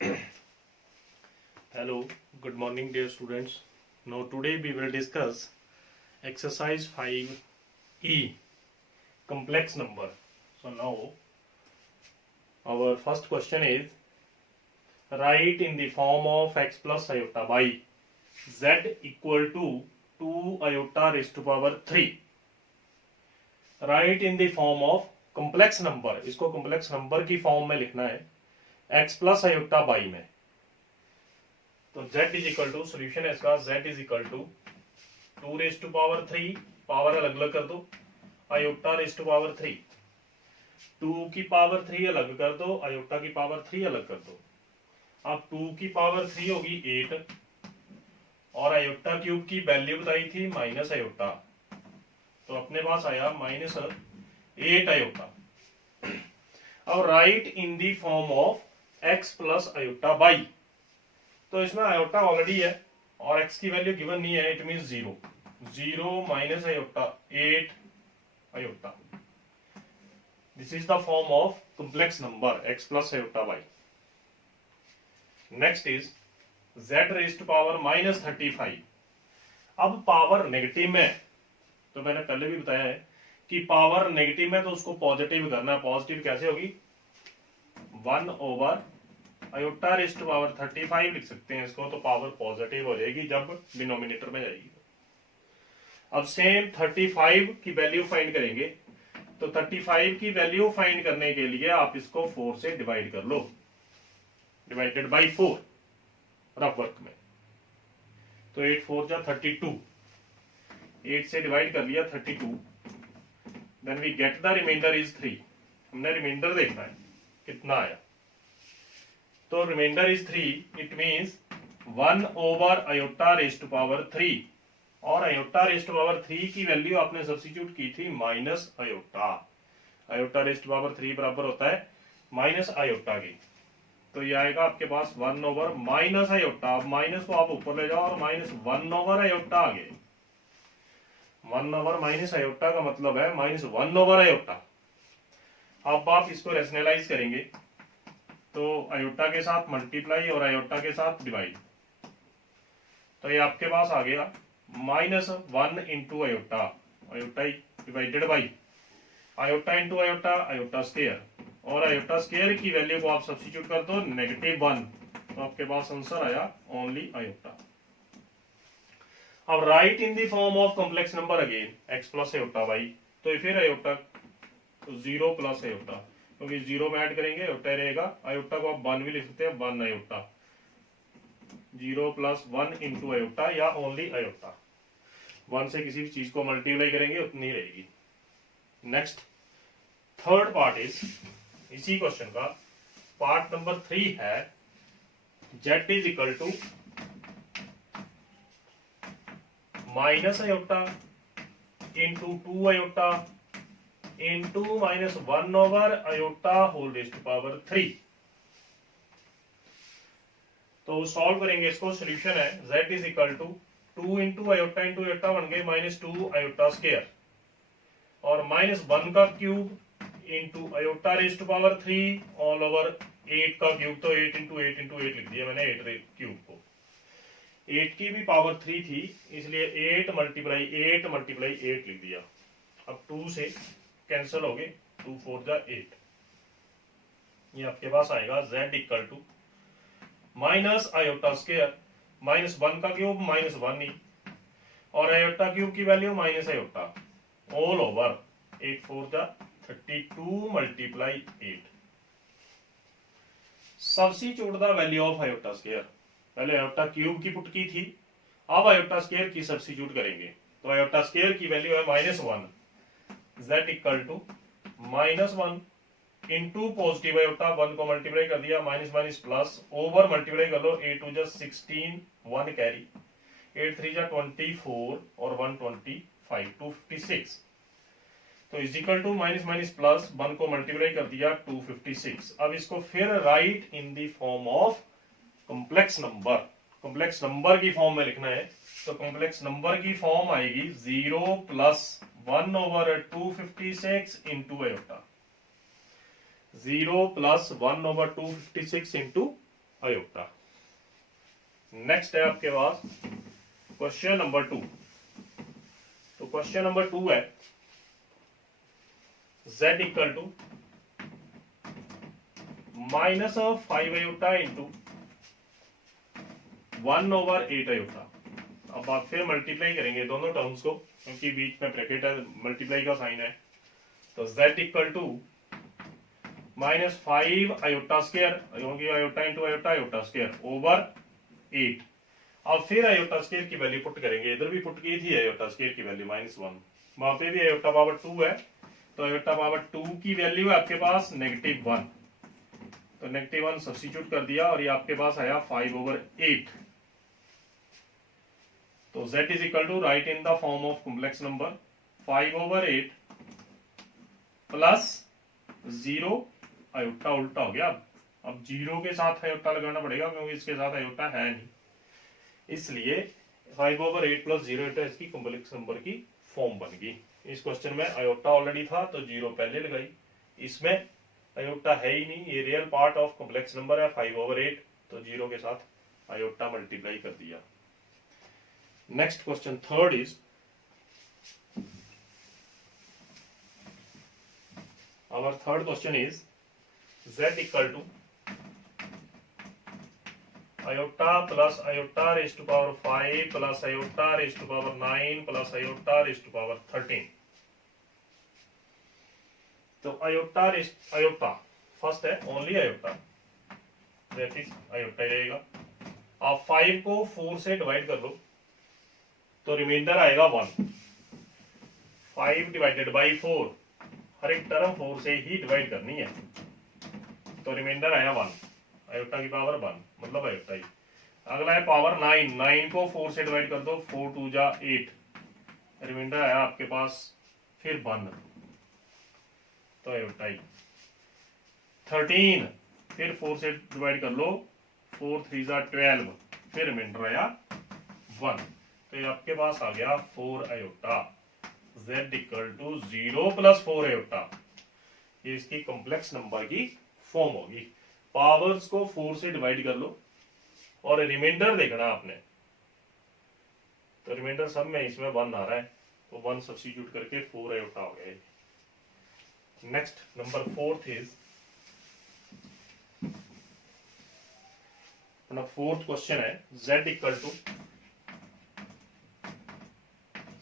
Hello, good morning, dear students. Now, today we will discuss exercise 5E, complex number. So, now our first question is write in the form of x plus iota by z equal to 2 iota raised to power 3. Write in the form of complex number. इसको complex number की form में लिखना है x plus iota by में. तो z is equal to solution है इसका z is equal to 2 raise to power 3, power अलग अलग कर दो, आयोटा रेज टू पावर 3, 2 की पावर 3 अलग कर दो, आयोटा की पावर 3 अलग कर दो. अब 2 की पावर 3 होगी 8 और आयोटा क्यूब की वैल्यू बताई थी माइनस आयोटा, तो अपने पास आया माइनस 8 आयोटा. अब right in the form of x plus iota by. तो इसमें आयोटा ऑलरेडी है और x की वैल्यू गिवन नहीं है, it means 0 minus iota 8 iota. This is the form of complex number x plus iota by. Next is z raise to power minus 35. अब power negative में, तो मैंने पहले भी बताया है कि पावर नेगेटिव में तो उसको पॉजिटिव करना है. पॉजिटिव कैसे होगी? 1 over iota raise to power 35 लिख सकते हैं इसको, तो पावर पॉजिटिव हो जाएगी जब डिनोमिनेटर में जाएगी. अब सेम 35 की वैल्यू फाइंड करेंगे, तो 35 की वैल्यू फाइंड करने के लिए आप इसको 4 से डिवाइड कर लो, डिवाइडेड बाई 4 रफ वर्क में. तो 8 4 जा 32, 8 से डिवाइड कर लिया 32, then we get the reminder is 3. हमने रिमाइंडर देखना है कितना आया, तो remainder is 3. It means 1 over iota raise to power 3 और आयोटा रेज़ टू पावर 3 की वैल्यू आपने सब्स्टिट्यूट की थी minus iota. Iota raise to power 3 बराबर होता है माइनस आयोटा की, तो ये आएगा आपके पास 1 ओवर माइनस आयोटा. अब माइनस को आप ऊपर ले जाओ और माइनस 1 ओवर आयोटा आ गए. 1 ओवर माइनस आयोटा का मतलब है माइनस 1 ओवर आयोटा. अब आप इसको रेशनलाइज करेंगे तो आयोटा के साथ मल्टीप्लाई और आयोटा के साथ डिवाइड, तो ये आपके पास आ गया minus 1 into iota, iota divided by iota into iota, iota square, और आयोटा स्क्वायर की वैल्यू को आप सब्स्टिट्यूट कर दो -1, तो आपके पास आंसर आया ओनली आयोटा. अब right in the form of complex number again x plus iota by. तो फिर आयोटा 0 प्लस आयोटा, क्योंकि 0 में ऐड करेंगे आयोटा रहेगा. आयोटा को आप 1 भी लिख सकते हैं, 1 आयोटा, 0 प्लस 1 इंटू आयोटा या ओनली आयोटा. 1 से किसी भी चीज को मल्टीप्लाई करेंगे उतनी रहेगी. नेक्स्ट थर्ड पार्ट इज इसी क्वेश्चन का पार्ट नंबर 3 है z is equal to minus iota into 2 iota into minus 1 over iota whole raise to power 3. तो सॉल्व करेंगे इसको. सोल्यूशन है z is equal to 2 into iota बन गए minus 2 iota square और माइनस 1 का cube into iota raise to power 3 all over 8 का cube. तो 8 इंटू 8 इंटू 8 लिख दिया मैंने 8 क्यूब को. 8 की भी पावर 3 थी इसलिए 8 मल्टीप्लाई 8 लिख दिया. अब 2 से कैंसिल हो गए, 2 4 जा 8. ये आपके पास आएगा z equal to minus iota square, minus 1 का क्यूब माइनस 1 ही, और आयोटा क्यूब की value minus iota all over 8 4 जा 32 multiply 8. Substitute the value of iota square. पहले आयोटा क्यूब की पुट की थी, अब आयोटा स्क्वायर की सब्स्टिट्यूट करेंगे. तो आयोटा स्क्वायर की वैल्यू है -1, z equal to -1 into positive iota, 1 को मल्टीप्लाई कर दिया, minus minus plus over multiply कर लो, 8 2 जा 16, 1 कैरी, 8 3 जा 24 और 1 25, 256. तो is equal to minus minus plus 1 को मल्टीप्लाई कर दिया 256. अब इसको फिर write in the form of complex number. Complex number की फॉर्म में लिखना है, तो कॉम्प्लेक्स नंबर की फॉर्म आएगी 0 plus 1 over 256 into iota, 0 plus 1 over 256 into iota. Next है आपके पास क्वेश्चन नंबर 2। तो क्वेश्चन नंबर 2 है z equal to minus 5 iota into 1/8 iota. अब आप फिर मल्टीप्लाई करेंगे दोनों टर्म्स को, क्योंकि बीच में ब्रैकेट है, मल्टीप्लाई का साइन है। तो z equal to minus 5 iota square, क्योंकि iota into iota, iota square over 8। अब फिर आयोटा स्क्वायर की वैल्यू पुट करेंगे, इधर भी पुट की थी आयोटा स्क्वायर की वैल्यू -1, वहां पे भी आयोटा पावर 2 है, तो आयोटा पावर 2 की वैल्यू है आपके पास -1, तो -1 सब्स्टिट्यूट कर दिया और ये आपके पास आया 5/8। तो z is equal to write in the form of complex number 5/8 plus 0 iota उल्टा हो गया। अब 0 के साथ आयोटा लगाना पड़ेगा, क्योंकि इसके साथ आयोटा है नहीं, इसलिए 5/8 प्लस 0 इसकी कॉम्प्लेक्स नंबर की फॉर्म बन गई। इस क्वेश्चन में आयोटा ऑलरेडी था तो 0 पहले लगाई, इसमें आयोटा है ही नहीं, ये real part of complex number है 5/8, तो 0 के साथ आयोटा मल्टीप्लाई कर दिया। Next question third is our third question is z equal to iota plus iota raise to power 5 plus iota raise to power 9 plus iota raise to power 13। तो iota first है only iota, that is iota रहेगा। आप 5 को 4 से divide कर लो तो reminder आएगा 1। 5 divided by 4, हर एक टर्म 4 से ही डिवाइड करनी है, तो रिमाइंडर आया 1, आयोटा की पावर 1 मतलब आयोटा ही। अगला है पावर 9, 9 को 4 से डिवाइड कर दो, 4 2 जा 8, रिमाइंडर आया आपके पास फिर 1, तो आयोटा ही। 13 फिर 4 से डिवाइड कर लो, 4 3 जा 12, फिर रिमाइंडर आया 1, तो ये आपके पास आ गया 4 iota. z equal to 0 plus 4 iota, ये इसकी कॉम्प्लेक्स नंबर की फॉर्म होगी। पावर्स को 4 से डिवाइड कर लो और रिमाइंडर देखना आपने, तो रिमाइंडर सब में इसमें 1 आ रहा है, तो 1 सब्स्टिट्यूट करके 4 आयोटा हो गया। नेक्स्ट नंबर 4th इज अपना 4th क्वेश्चन है z equal to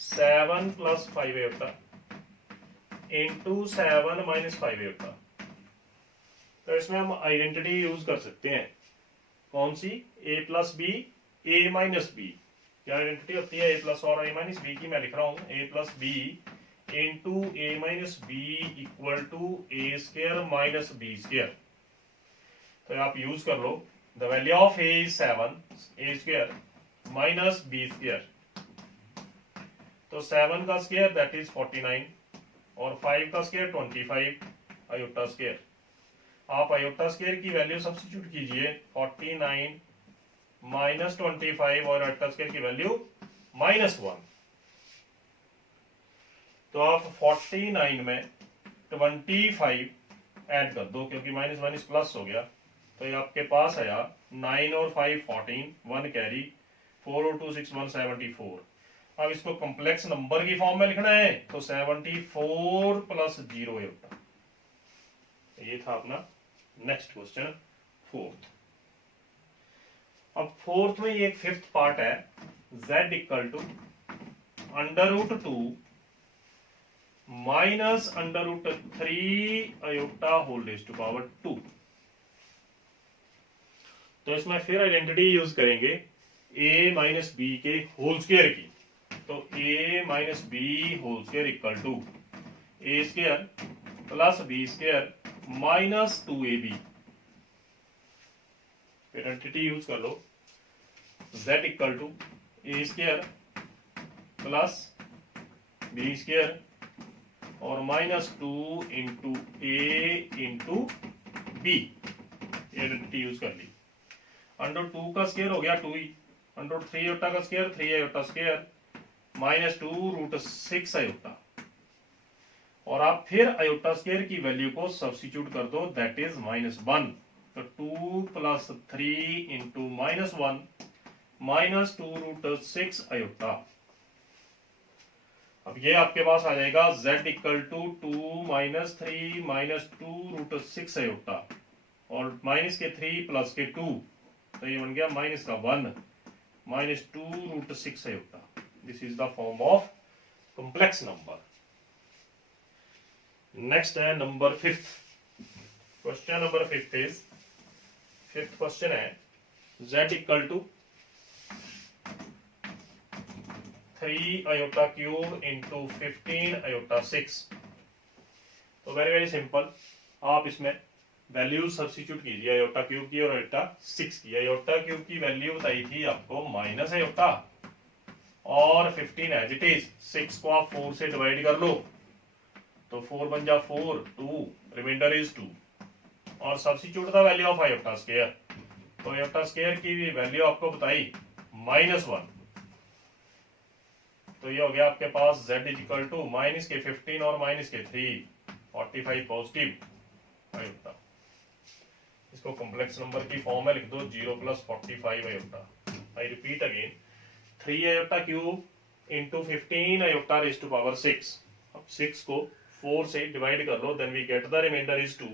7 plus 5 iota into 7 minus 5 iota. तो इसमें हम आइडेंटिटी यूज कर सकते हैं, कौन सी, a plus B A minus B. क्या आइडेंटिटी होती है a प्लस और a माइनस बी की, मैं लिख रहा हूं a plus B into A minus B equal to A square minus B square. तो आप यूज कर लो, the value of a is 7 a square minus B square, तो 7 का स्क्वायर दैट इज 49 और 5 का स्क्वायर 25 आयोटा स्क्वायर। आप iota square की वैल्यू सब्स्टिट्यूट कीजिए, 49 माइनस 25 और आयोटा स्क्वायर की वैल्यू -1। तो आप 49 में 25 ऐड कर दो, क्योंकि माइनस माइनस प्लस हो गया, तो ये आपके पास आया 9 और 5 14, 1 कैरी, 4 और 2 6 1 74। अब इसको कॉम्प्लेक्स नंबर की फॉर्म में लिखना है, तो 74 प्लस 0 आयोटा। ये था अपना नेक्स्ट क्वेश्चन 4th। अब 4th में ये एक 5th पार्ट है, z equal to √2 minus √3 iota whole raise to power 2। तो इसमें फिर आइडेंटिटी यूज करेंगे a माइनस बी के होल स्क्वायर की, तो a minus B whole square equal to a square plus B square minus 2ab। फिर identity use कर लो, z equal to a square plus B square और -2 into A into B, identity use कर ली। √2 का square हो गया 2 ही, √3 iota का स्क्वायर 3 आयोटा स्क्वायर -2 √6 आयोटा, और आप फिर आयोटा स्क्वायर की वैल्यू को सब्स्टिट्यूट कर दो, दैट इज -1, तो 2 प्लस 3 इंटू -1 माइनस 2√6 आयोटा। अब ये आपके पास आ जाएगा z equal to 2 minus 3 minus 2√6 iota, और माइनस के 3 प्लस के 2, तो ये बन गया माइनस का 1 minus 2√6 iota. This is the form of complex number. Next है number 5th question. Number 5th is, 5th question है z equal to 3 iota cube into 15 iota 6। तो वेरी वेरी सिंपल, आप इसमें वैल्यू सब्स्टिट्यूट कीजिए iota cube की और iota 6 की। Iota cube की वैल्यू बताई थी आपको माइनस आयोटा, और 15 एज इट इज। 6 को आप 4 से डिवाइड कर लो, तो 4 बन जा 4, 2 रिमाइंडर इज 2, और substitute the value of iota square. तो आयोटा स्क्वायर की वैल्यू आपको बताई -1, तो ये हो गया आपके पास z is equal to minus के 15 और माइनस के 3, 45 पॉजिटिव आयोटा। इसको कॉम्प्लेक्स नंबर की फॉर्म में लिख दो, 0 plus 45 iota. I repeat again, 3 iota cube into 15 iota raise to power 6। अब 6 को 4 से डिवाइड कर लो, then we get the reminder is 2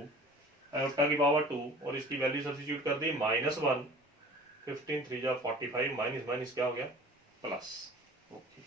iota की पावर 2, और इसकी वैल्यू सब्स्टिट्यूट कर दी -1, 15 3 जा 45, माइनस माइनस क्या हो गया प्लस। ओके